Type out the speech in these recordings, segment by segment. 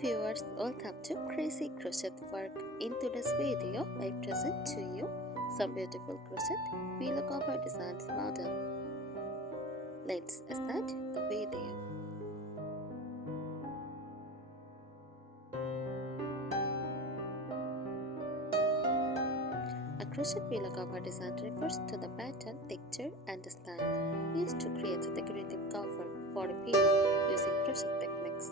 viewers, welcome to Crazy Crochet Work. In today's video, I present to you some beautiful crochet pillow cover designs model. Let's start the video. A crochet pillow cover design refers to the pattern, texture, and style used to create a decorative cover for a pillow using crochet techniques.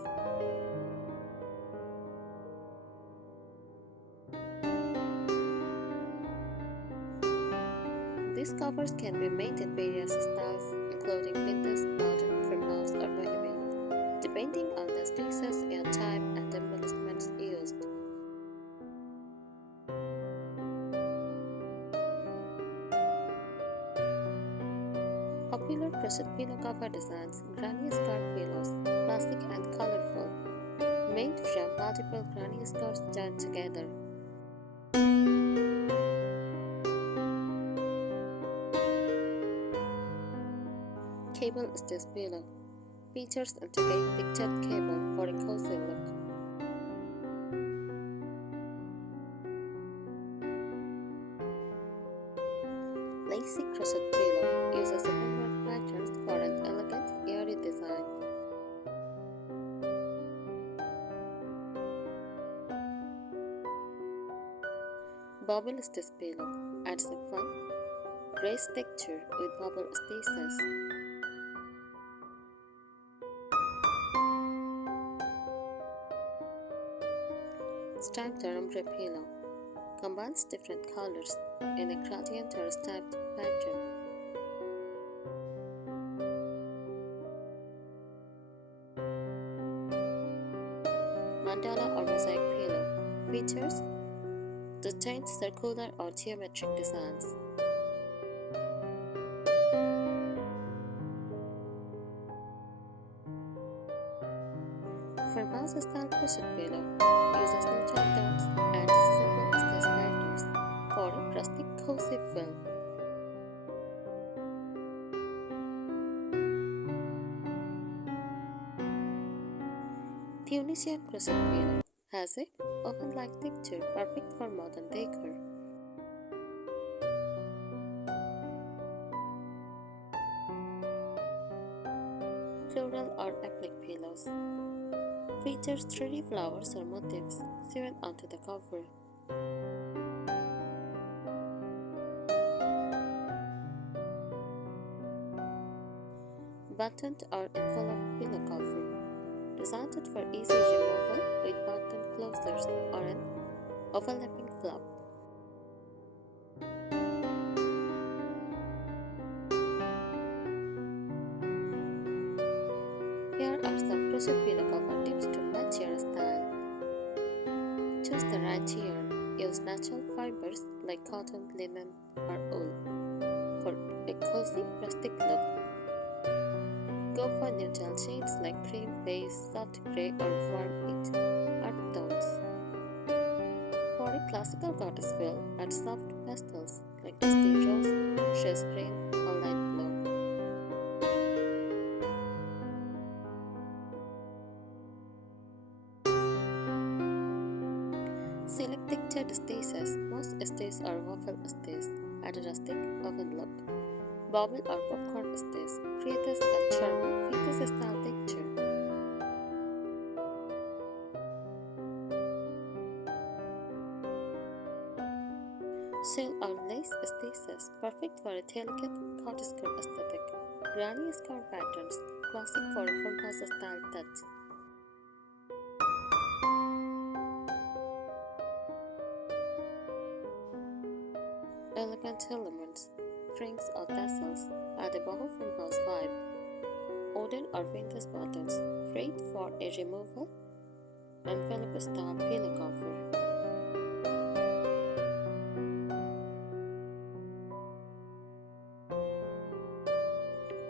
These covers can be made in various styles, including vintage, modern, farmhouse, or bohemian, depending on the stitches and type and embellishments used. Popular crochet pillow cover designs: granny square pillows, classic and colorful, made from multiple granny squares joined together. Cable stitch pillow features intricate pictured cable for a cozy look. Lacy crochet pillow uses a woodwork patterns for an elegant, airy design. Bobble stitch pillow adds a fun, raised texture with bobble stitches. Striped ombre pillow combines different colors in a gradient or striped pattern. Mandala or mosaic pillow features distinct circular or geometric designs. Farmhouse style crochet pillow uses neutral tones and simple stitch patterns for a rustic cozy feel. Tunisian crochet pillow has a oven-like texture perfect for modern decor. Floral or applique pillows features 3D flowers or motifs sewn onto the cover. Buttoned or envelope pillow cover designed for easy removal with button closures or an overlapping flap. Here are some crochet pillow cover tips to match your style. Choose the right yarn. Use natural fibers like cotton, linen, or wool for a cozy, rustic look. Go for neutral shades like cream, beige, soft grey, or warm peach earth tones. For a classical goddess feel, add soft pastels like dusty rose, stress green, or light blue. Select textured stitches. Most stitches are waffle stitches, add a rustic oven look. Bobble or popcorn stitch creates a charming vintage style texture. Shell or lace stitches perfect for a delicate cottagecore aesthetic. Granny square patterns classic for a farmhouse style touch. Elegant elements, rings or tassels add a boho farmhouse vibe. Wooden or vintage buttons, great for a removal envelope style pillow cover.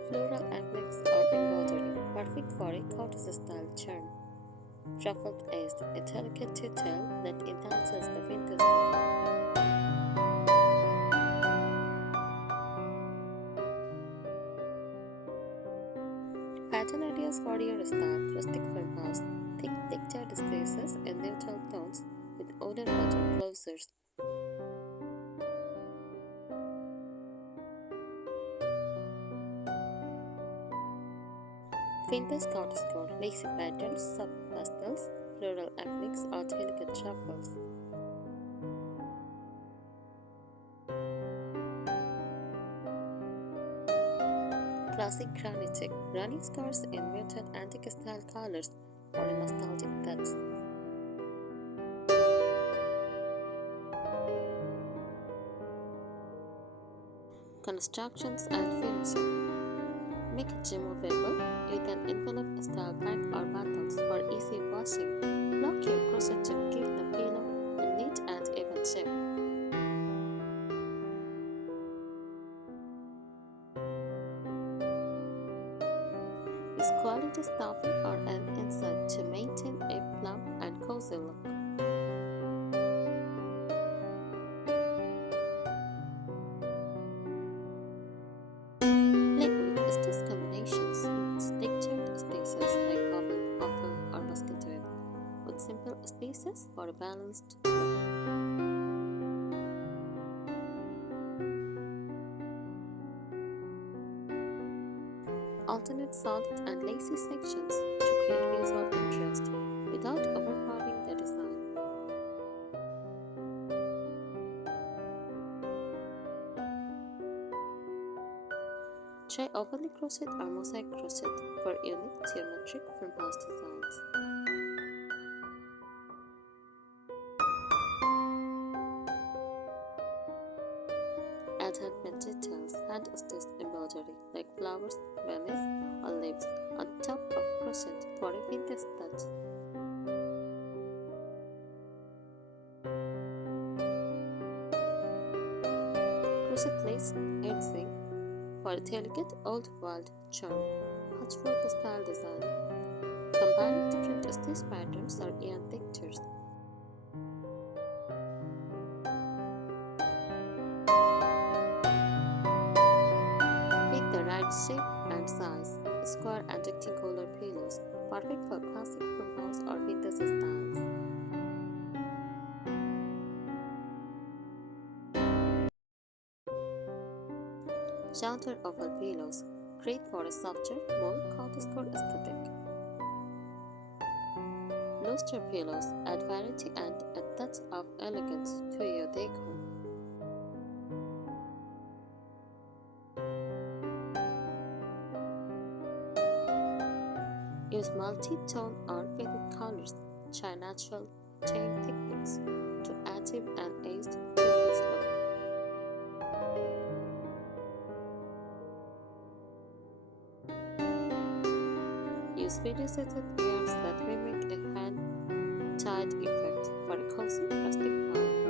Floral antiques or embroidery, perfect for a cottage style charm. Ruffled edged, a delicate detail that enhances the vintage look. Pattern ideas for your style: rustic farmhouse, thick textured stitch, textures. Theme-based cardstock, lacy patterns, soft pastels, floral appliques, or delicate shuffles. Classic granny check, granny scarves in muted antique style colors for a nostalgic touch. Constructions and finishing. Make it removable. You can envelope style bag or buttons for easy washing. Lock your crochet to give the pillow a neat and even shape. Use quality stuffing or an insert to maintain a plump and cozy look. Play with stitch combinations with textured spaces like bubble, waffle, or basket weave, with simple spaces for a balanced look. Alternate solid and lacy sections to create visual interest without overpowering the design. Try overly crochet or mosaic crochet for unique geometric farmhouse designs. Add handmade details, hand-stitched embroidery like flowers, bellies, or leaves on top of crochet for a vintage touch. Crochet lace edging for a delicate old-world charm. Patchwork style design. Combine different stitch patterns or yarn textures. Pick the right shape and size. Square and rectangular pillows, perfect for classic farmhouse or vintage styles. Shelter oval pillows, great for a softer, more cardstock aesthetic. Lustre pillows add variety and a touch of elegance to your decor. Use multi-tone or vivid colors. Try natural chain techniques to achieve an aged vintage look. Use fidgeted yarns that mimic a hand-tied effect for a cozy plastic vibe.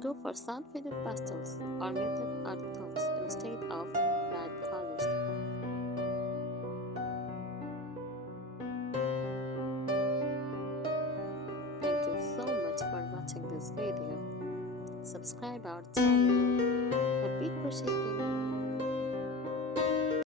Go for sun-faded pastels or muted earth tones instead of bright colors. Thank you so much for watching this video. Subscribe our channel. Happy crocheting!